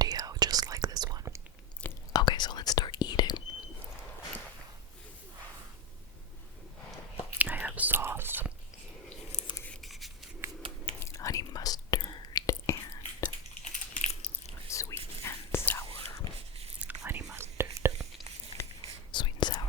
video just like this one. Okay, so let's start eating. I have sauce, honey mustard, and sweet and sour. Honey mustard, sweet and sour.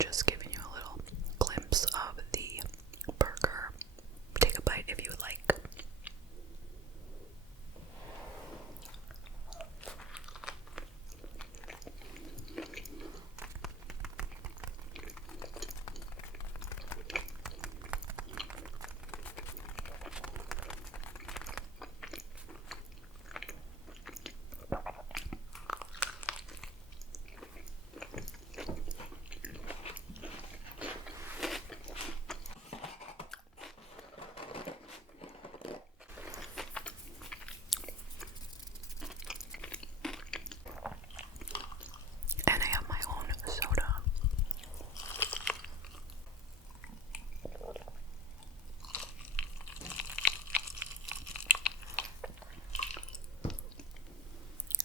Just giving you a little glimpse of the burger. Take a bite if you would like. And I have my own soda.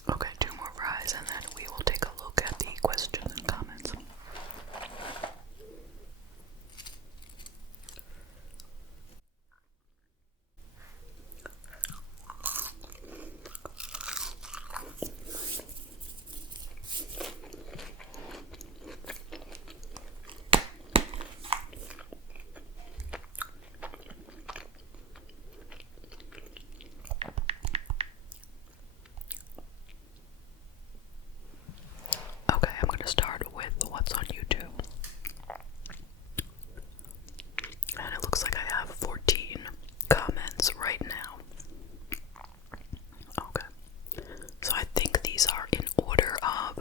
Okay, 2 more fries and then we will take a look at the questions and comments. Okay, I'm going to start with what's on YouTube. And it looks like I have 14 comments right now. Okay. So I think these are in order of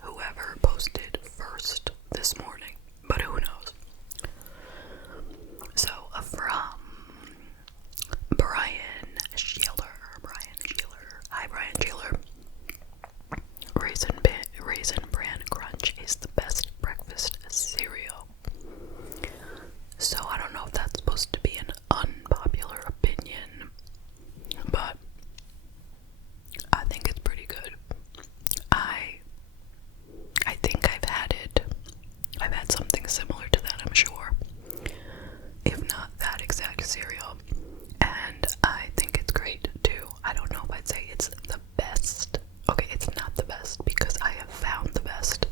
whoever posted first this morning, but who knows? So from Brian Sheeler. Hi, Brian Sheeler. Raisin Bran Crunch is the best breakfast cereal. So I don't know if that's supposed to be an unpopular opinion, but I think it's pretty good. I think I've had it. I've had something similar to that, I'm sure. If not that exact cereal. And I think it's great too. I don't know if I'd say it's the best. Okay, it's not the best because I have found the best.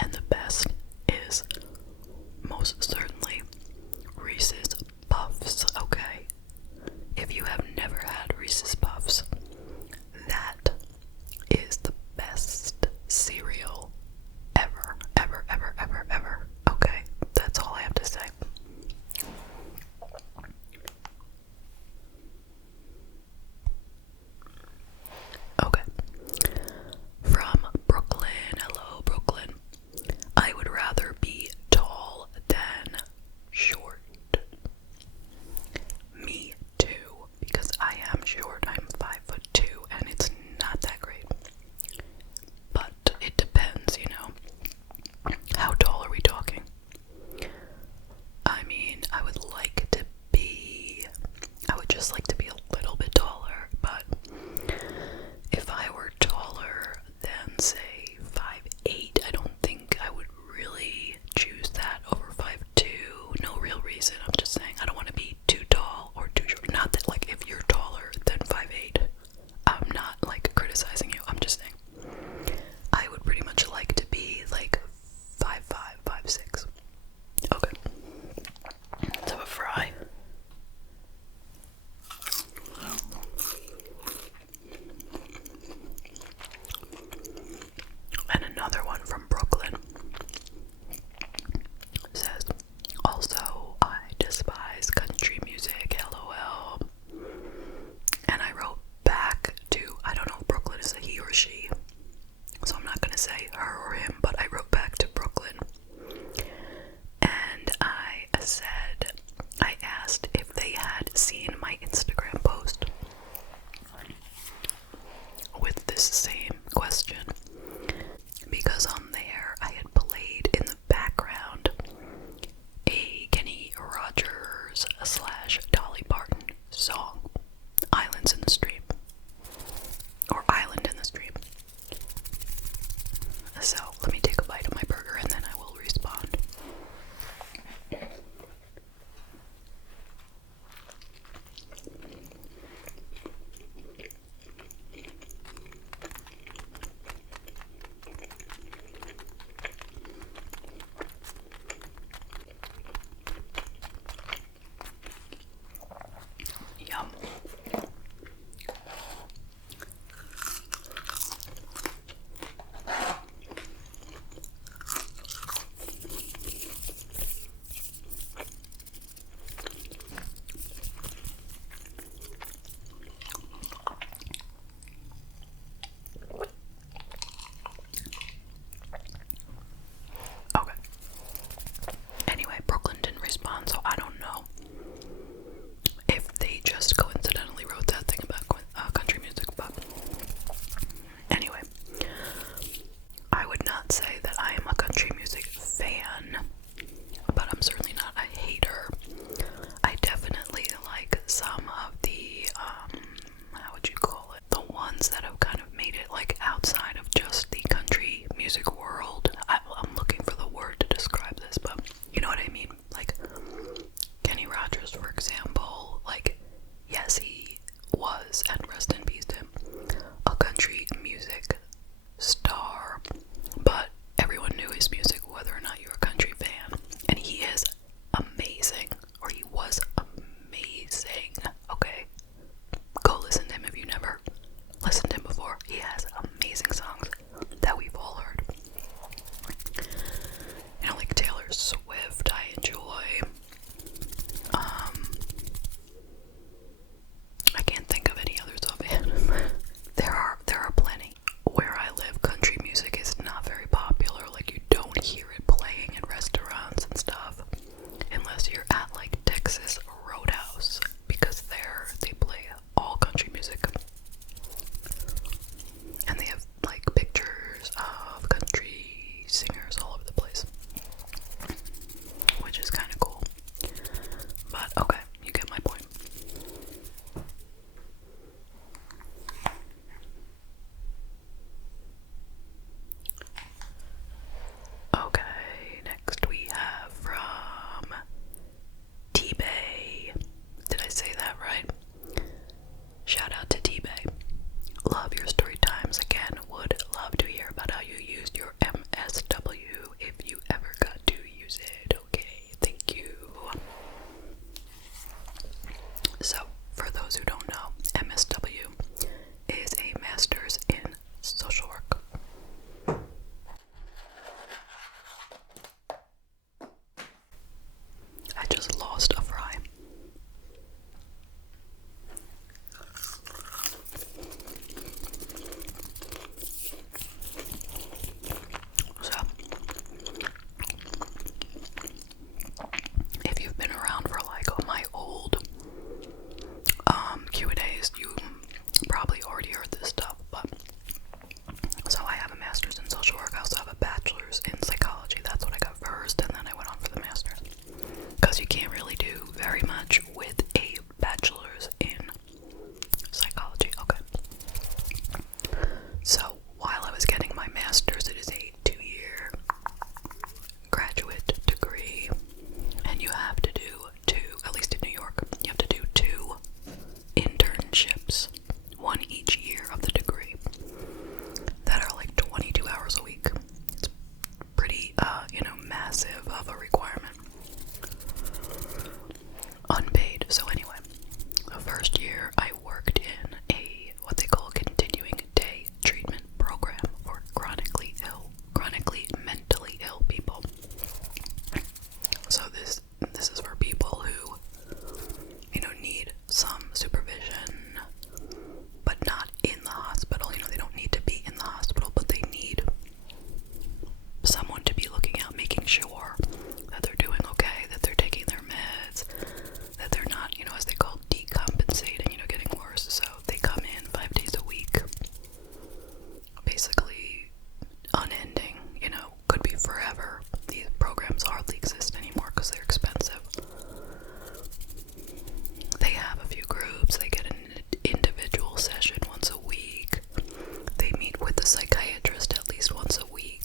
And the best is most certainly Reese's Puffs, okay? If you have never had Reese's Puffs, that is the best cereal ever, ever, ever, ever, ever. Okay, that's all I have to say. Okay. From Brooklyn. Hello, Brooklyn. I would rather be tall than short. Me too, because I am short. I'm 5'2", and it's not that great. But it depends, you know. How tall are we talking? I mean, I would just like to be a little bit taller, but if I were taller than, say, 5'8", I don't think I would really So let me take a bite of my burger and then I will respond. Yum. Okay. Anyway, Brooklyn didn't respond, so I don't know if they just coincidentally wrote that thing about country music, but anyway, I would not say that I am a country music fan, but I'm certainly not a hater. I definitely like some of the, how would you call it? The ones that have kind of made it like outside of just the country music world. I'm looking for the word to describe this, but you know what I mean? Like Kenny Rogers, for example, like, yes, he was, and rest in peace to him, a country music star, but everyone knew his music whether or not you're a country fan, and he is amazing, or he was amazing, okay? Go listen to him if you never listened to him before. He has amazing songs that we've all heard. You know, like Taylor Swift, I enjoy. I can't think of any others offhand. There are plenty. Where I live, country music is not very popular. Like, you don't hear it playing in restaurants and stuff unless you're at like Texas Roadhouse, because there they play all country music. And they have like pictures of country singers all over the place, which is kind of cool. But okay, you get my point. Okay, next we have from T-Bay. Did I say that right? Shout out to T-Bay. Love your story times. Again, would love to hear about how you used your MSW if you ever got to use it. Okay, thank you. So, for those who don't know, MSW is a master's in social work. I just lost a fry. So, if you've been around for like my old Q&As, you probably already heard this stuff, but so I have a master's in social work. I also have a bachelor's in psychology. That's what I got first, and then I went on for the master's, because you can't really do very much with a bachelor's in psychology. Okay. So while I was getting my master's, it is a 2-year graduate degree, and you have to do at least in New York, you have to do 2 internships, one each year of the degree, that are like 22 hours a week. It's pretty, massive of a requirement. Unpaid. So anyway, the first year I worked in what they call continuing day treatment program for chronically mentally ill people. So this is for people who, need some supervision, but not in the hospital. They don't need to be in the hospital, but they need someone to be looking out, making sure that they're doing okay, that they're taking their meds, that they're not, as they call decompensating, getting worse. So they come in 5 days a week, basically unending, could be forever. These programs hardly exist anymore because they're expensive. They have a few groups, they get an individual session once a week, they meet with the psychiatrist at least once a week,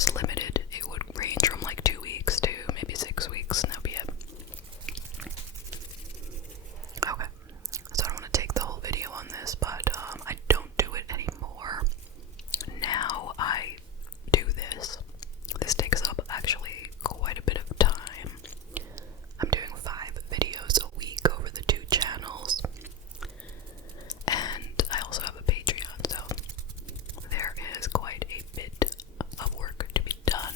was limited. It would range from like 2 weeks to maybe 6 weeks, and that'd be it. Okay, so I don't want to take the whole video on this, but I don't do it anymore. Now I do this. This takes up actually quite a bit of time. I'm doing 5 videos a week over the 2 channels. And I also have a Patreon, so there is quite a bit of work to be done.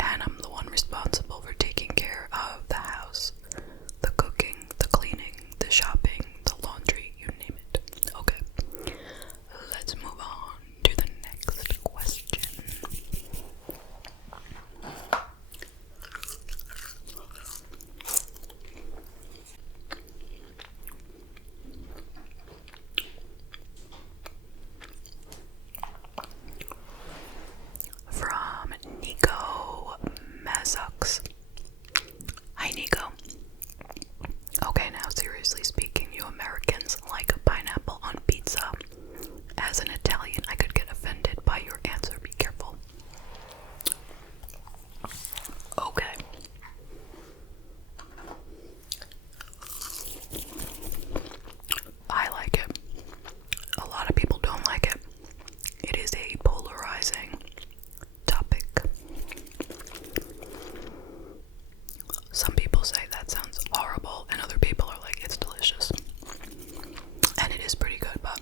And I'm the one responsible for taking care of the house, the cooking, the cleaning, the shopping, the laundry, you name it. Okay, let's move on to the next question. From Nico Mazux. Hi Nico. Okay, now seriously speaking, you Americans like pineapple on pizza. As an Italian, I could get offended by your answer. Be careful. Okay. I like it. A lot of people don't like it. It is a polarizing topic. Some people say that sounds horrible, and other people are like, it's delicious. And it is pretty good, but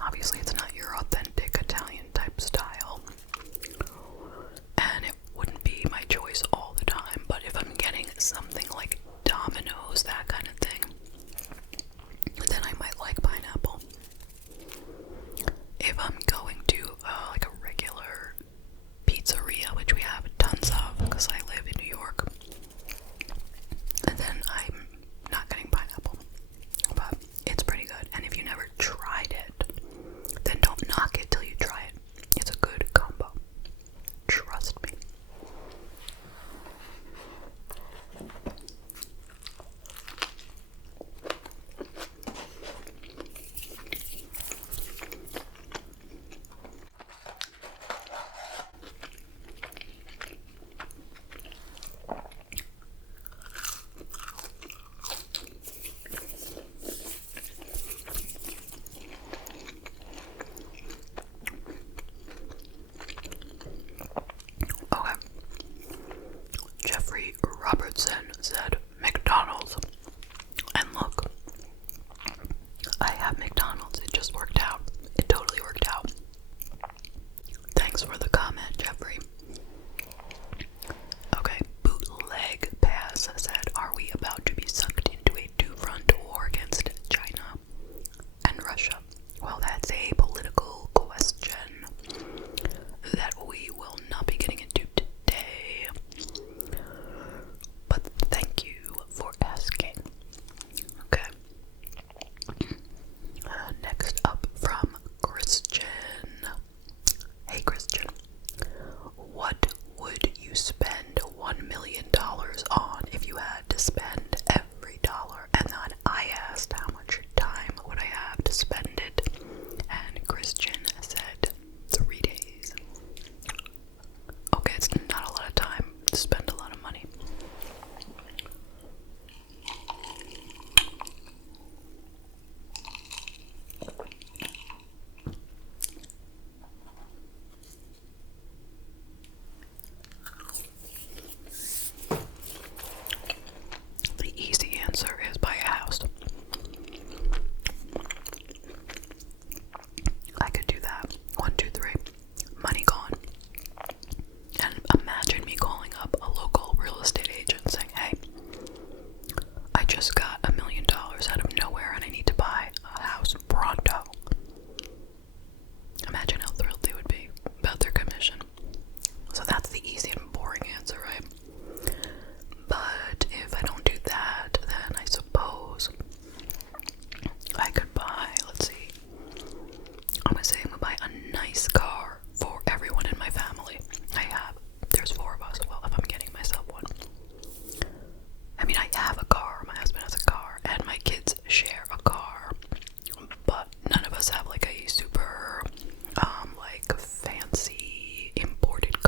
obviously it's not your authentic Italian type style. And it wouldn't be my choice all the time, but if I'm getting something like Domino's, that kind of thing, then I might like pineapple. If I'm going to like a regular pizzeria, which we have tons of because I live in New York, and then I'm not getting pineapple, but it's pretty good. And if you never tried it, then don't knock it till you try it. It's a good combo. Trust me. Okay. Jeffrey Robertson said McDonald's. And look, I have McDonald's. It just worked out. It totally worked out. Thanks for the comment, Jeffrey. Okay, Bootleg Pass said, are we about to be sucked into a two-front war against China and Russia? Well, that's a political question that we will not be getting into today. But thank you for asking. Okay. Next up from Christian. Hey Christian. What would you spend $1 million on if you had to spend every dollar? And then I asked how much time would I have to spend it? And Christian said 3 days. Okay, it's not a lot of time to spend a lot of money. The easy answer is buy a house. I could do that. 1, 2, 3. Money gone. And imagine me calling up a local real estate agent saying, hey, I just got $1 million out of nowhere and I need to buy a house pronto. Imagine how thrilled they would be about their commission. So that's the easy and boring answer, right? But if I don't do that, then I suppose I could buy, let's see, I'm gonna say I'm gonna buy a nice car for everyone in my family. There's 4 of us, well, if I'm getting myself one. I mean, I have a car, my husband has a car, and my kids share a car, but none of us have like a super, like fancy imported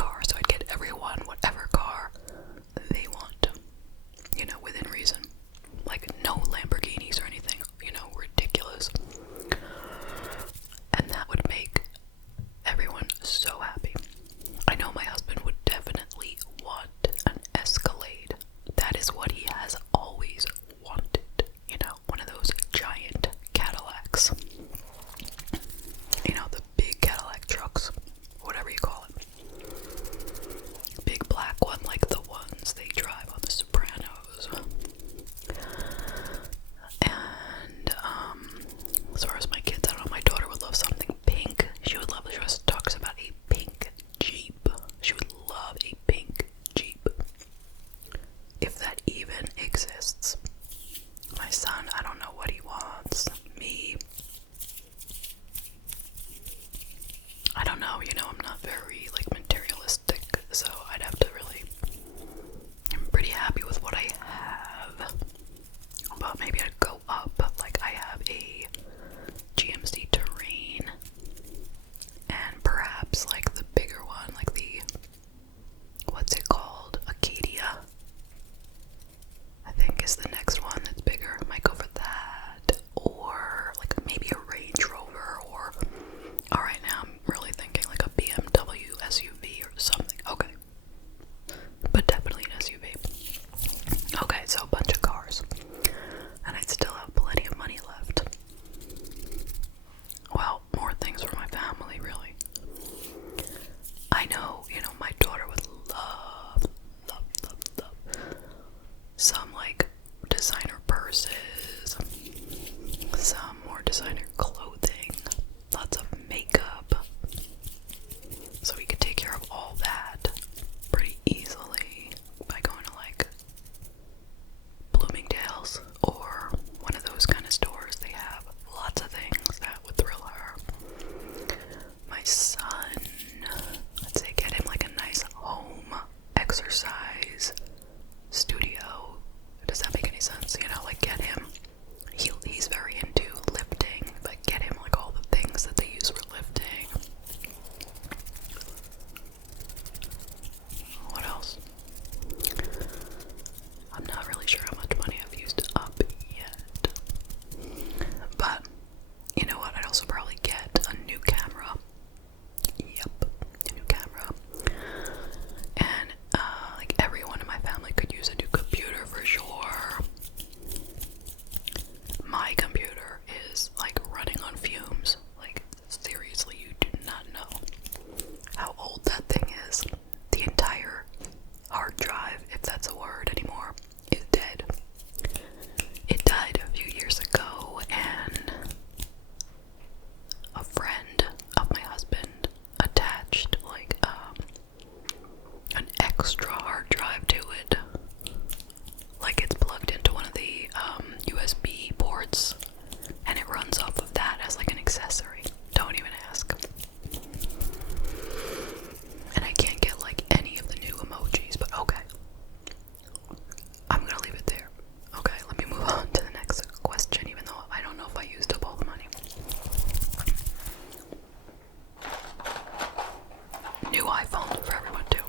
new iPhone for everyone too.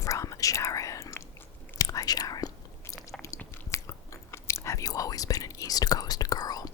From Sharon. Hi Sharon. Have you always been an East Coast girl?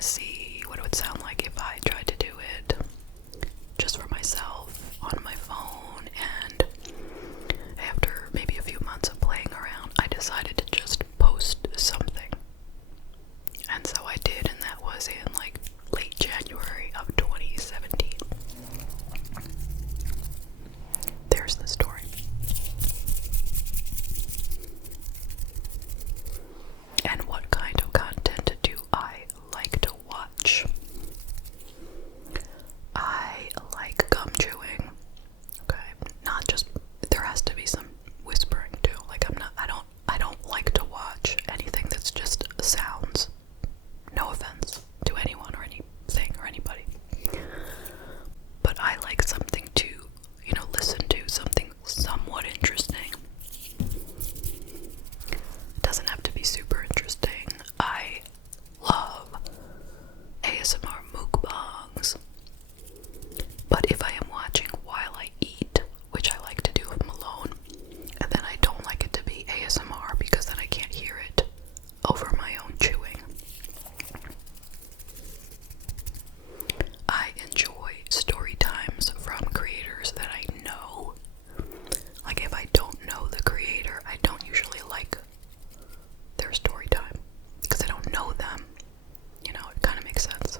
to see what it would sound like if I tried to do it just for myself on my phone, and after maybe a few months of playing around, I decided to just post something. And so I did, and that was in like late January of 2017. There's the story. And what kind of content do I like to watch? I like gum chewing. Okay, not just, there has to be some whispering too. Like I don't like to watch anything that's just sounds. No offense to anyone or anything or anybody. But I like something to, listen to, something somewhat interesting. It doesn't have to be super interesting. I love ASMR mukbangs. But if I am watching while I eat, which I like to do if I'm alone, and then I don't like it to be ASMR because then I can't hear it over my own chewing. I enjoy story times from creators that I know. Like if I don't know the creator, I don't usually like their story time because I don't know them. It kind of makes sense.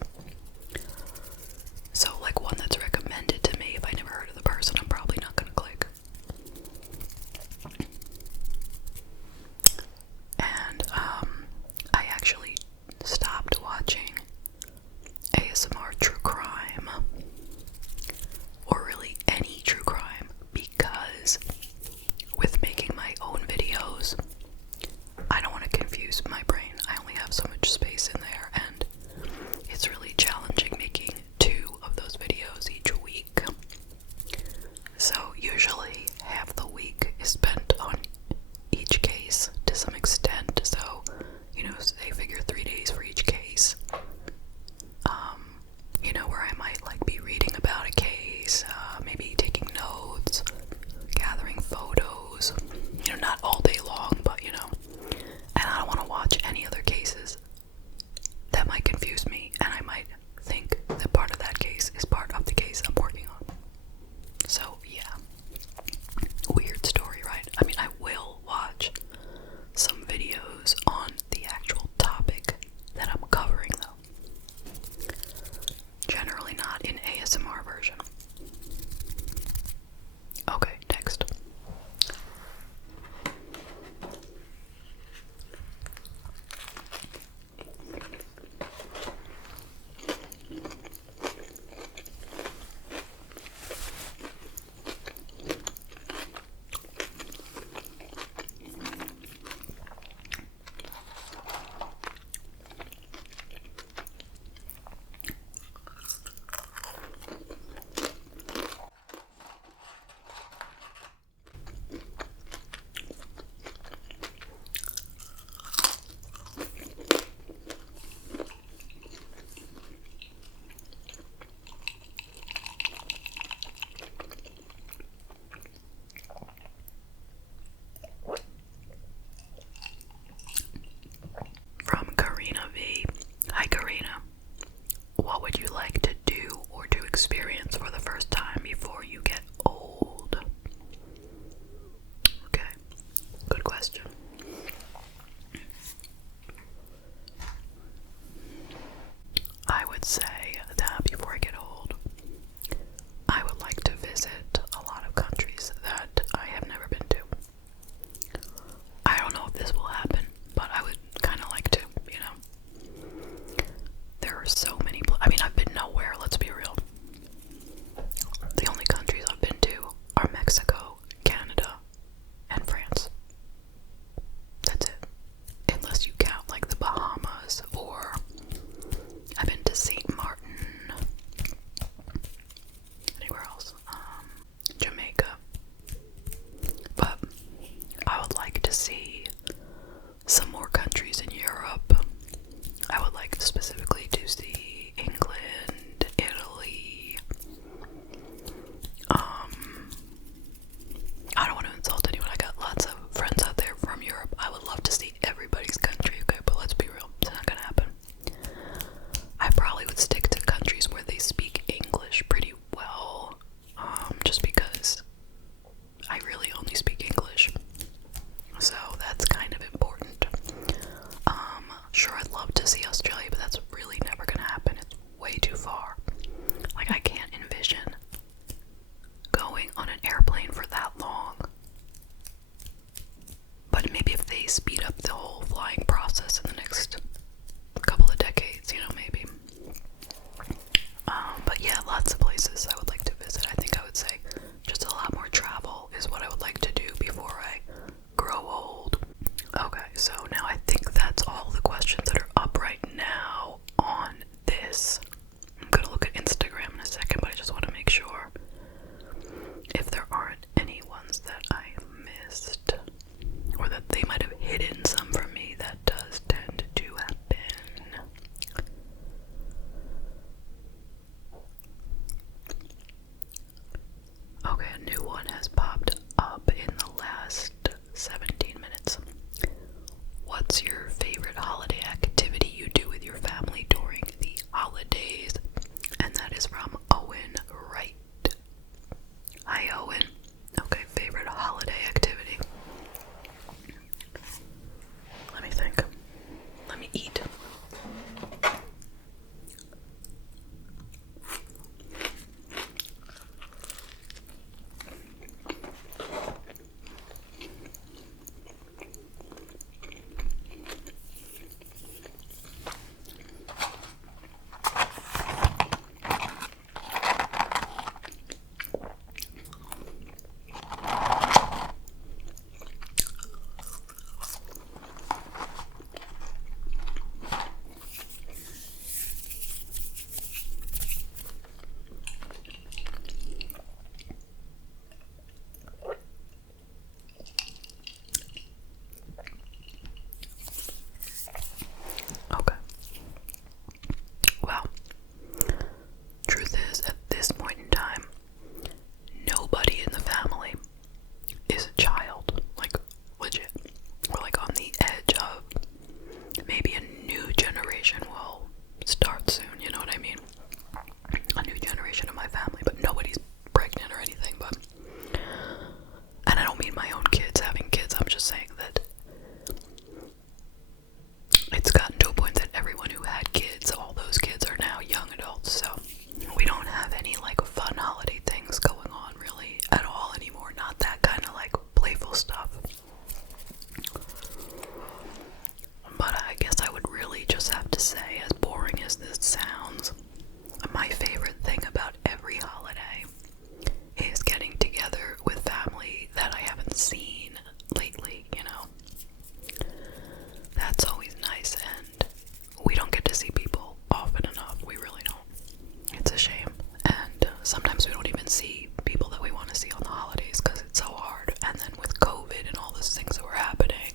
It's a shame. And sometimes we don't even see people that we want to see on the holidays because it's so hard. And then with COVID and all those things that were happening.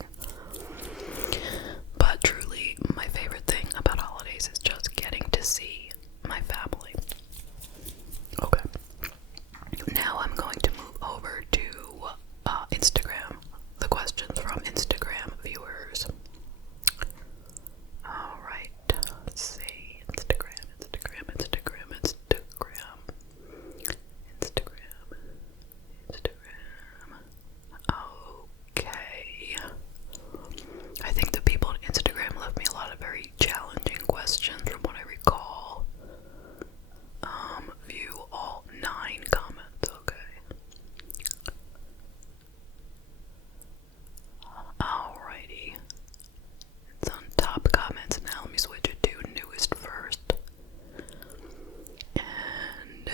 But truly, my favorite thing about holidays is just getting to see my family. Okay. Now I'm going to move over to Instagram. The questions from Instagram viewers. Alright, let's see. Instagram. Okay. I think the people on Instagram left me a lot of very challenging questions from what I recall. View all 9 comments, okay. Alrighty. It's on top comments now. Let me switch it to newest first. And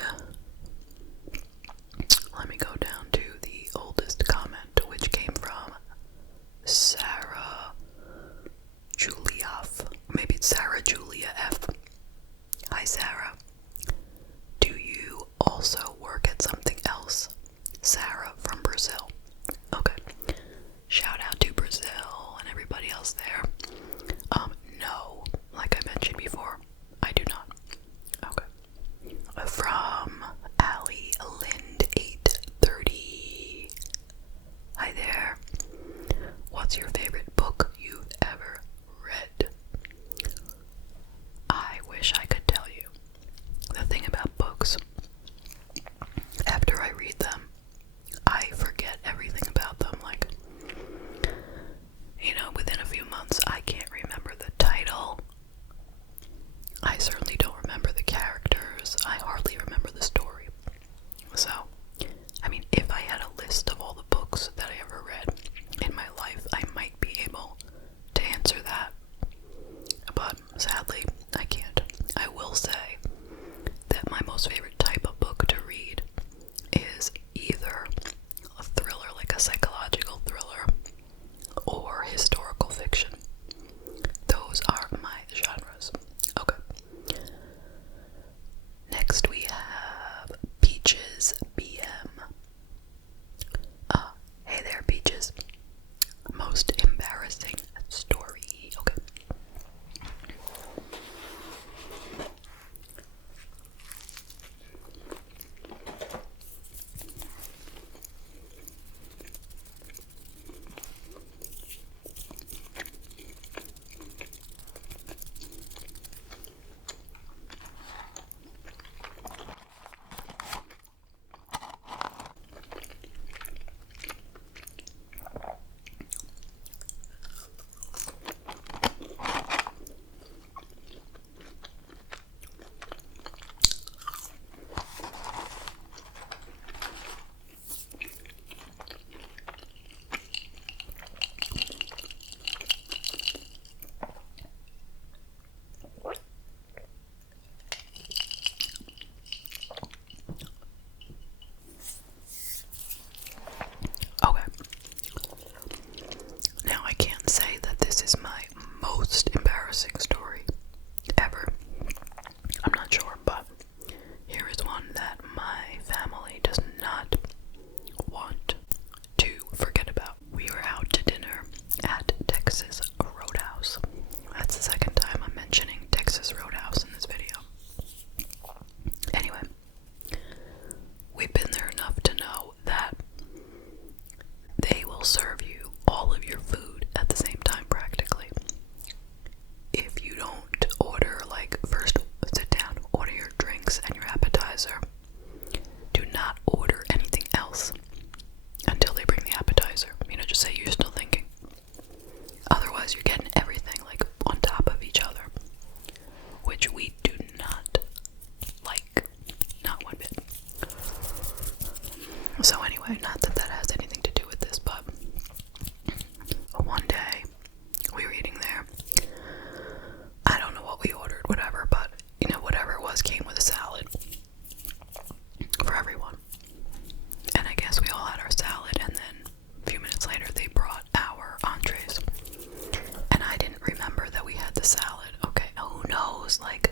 let me go down to the oldest comment, which came from Sarah Julia F. Maybe it's Sarah Julia F. Hi Sarah. Do you also work at something else? Sarah from Brazil. Okay. Shout out to Brazil and everybody else there. No, like I mentioned before, I do not. Okay. From Ali Lind 830. Hi there. What's your favorite book you've ever read? I wish I could tell you. The thing about books, after I read them, I forget everything about them. Like, within a few months, I can't remember the title. I certainly don't remember the characters. I hardly remember the story. So, if I had a list of all the books that I ever read in my life, I might be able to answer that. But sadly, I can't. I will say that my most favorite type of book to read is either a thriller, like a psychological thriller, or historical fiction. Those are my genres. Okay. Next we have Peaches BM. Hey there, Peaches. Most embarrassing story. Okay. Okay. Now I can't say that this is my most embarrassing story ever. I'm not sure, but here is one that my family does not want to forget about. We were out to dinner at Texas Roadhouse. That's the second time I'm mentioning Texas Roadhouse in this video. Anyway, we've been there enough to know that they will serve you all of your food at the same time practically. If you don't order, like, first sit down, order your drinks and your appetizer. Do not order anything else until they bring the appetizer. Just say you're still thinking. Otherwise, you're getting everything, like, on top of each other, which we do not like. Not one bit. So anyway, not that that has anything to do with this, but one day we were eating there. I don't know what we ordered, whatever, but whatever it was came with a salad for everyone. And I guess we all had our salad, and then a few minutes later they brought our entrees. And I didn't remember that we had the salad. Okay, who knows, like,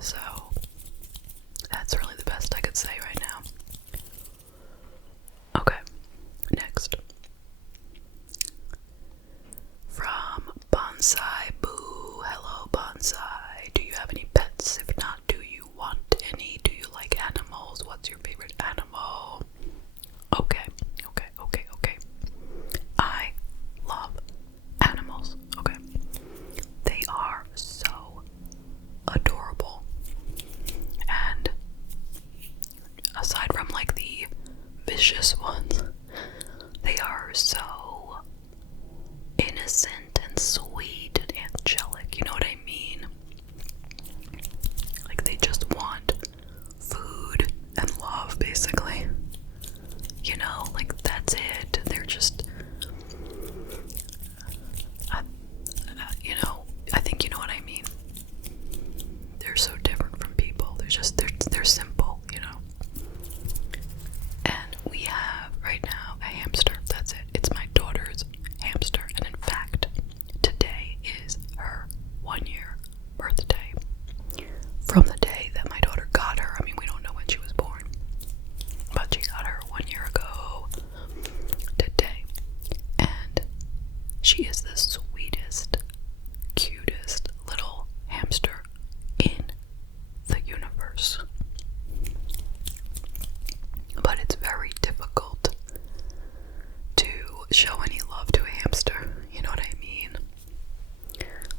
So that's really the best I could say right now. Okay, next. From Bonsai Boo. Hello, Bonsai. Do you have any pets? If not, do you want any? Do you like animals? What's your favorite animal? Okay. I love animals. Okay. They are so adorable. And aside from like the vicious ones, they are so innocent and sweet and angelic, you know what I mean? Like they just want food and love, basically. You know, like that's it. They're just, you know, I think you know what I mean. They're so different from people. They're simple, you know. And we have right now a hamster. That's it. It's my daughter's hamster. And in fact, today is her 1-year birthday. From the day that my daughter got her. I mean, we don't know when she was born, but she got her 1 year ago today. And she is the sweetest, cutest little hamster in the universe. But it's very difficult to show any love to a hamster, you know what I mean?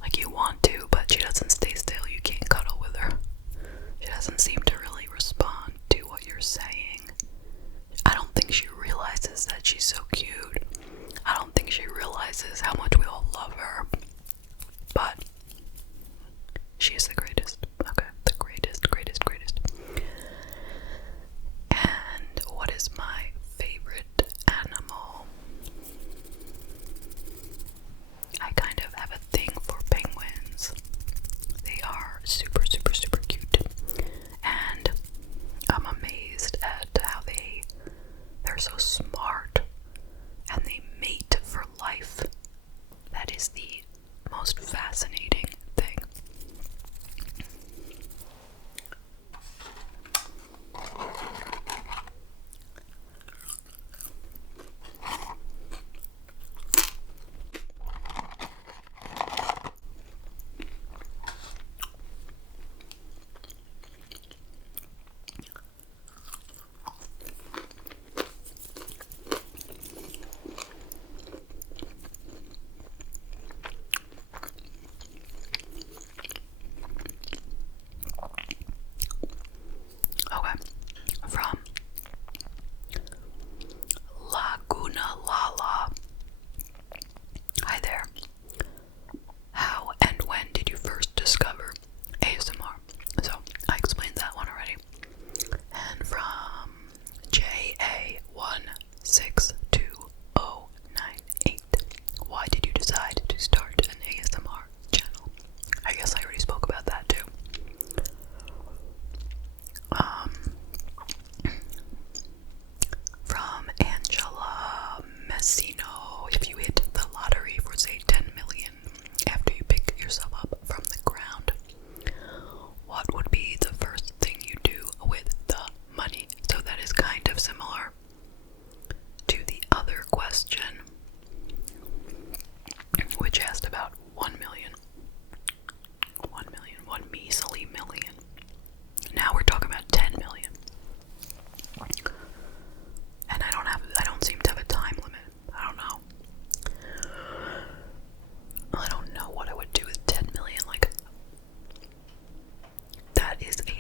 Like you want to, but she doesn't stay still. You can't cuddle with her. She doesn't seem to really respond to what you're saying. I don't think she realizes that she's so cute. I don't think she realizes how much we all love her. But she's the greatest. Okay, the greatest. And what is my favorite animal? I kind of have a thing for penguins. They are super cute. And I'm amazed at how they're so smart and they mate for life. That is the most fascinating thing. Okay, from Laguna Lala. Hi there. How and when did you first discover ASMR? So, I explained that one already. And from JA162098. Why did you decide to start an ASMR channel? I guess I already spoke about that too. From Angela Messino. If you hit the lottery for say 10 million after you pick yourself up from the ground, what would be the first thing you do with the money? So that is kind of similar to the other question, which asked about 1 million. 1 measly million. Now we're talking about 10 million. And I don't seem to have a time limit. I don't know what I would do with 10 million. Like, that is a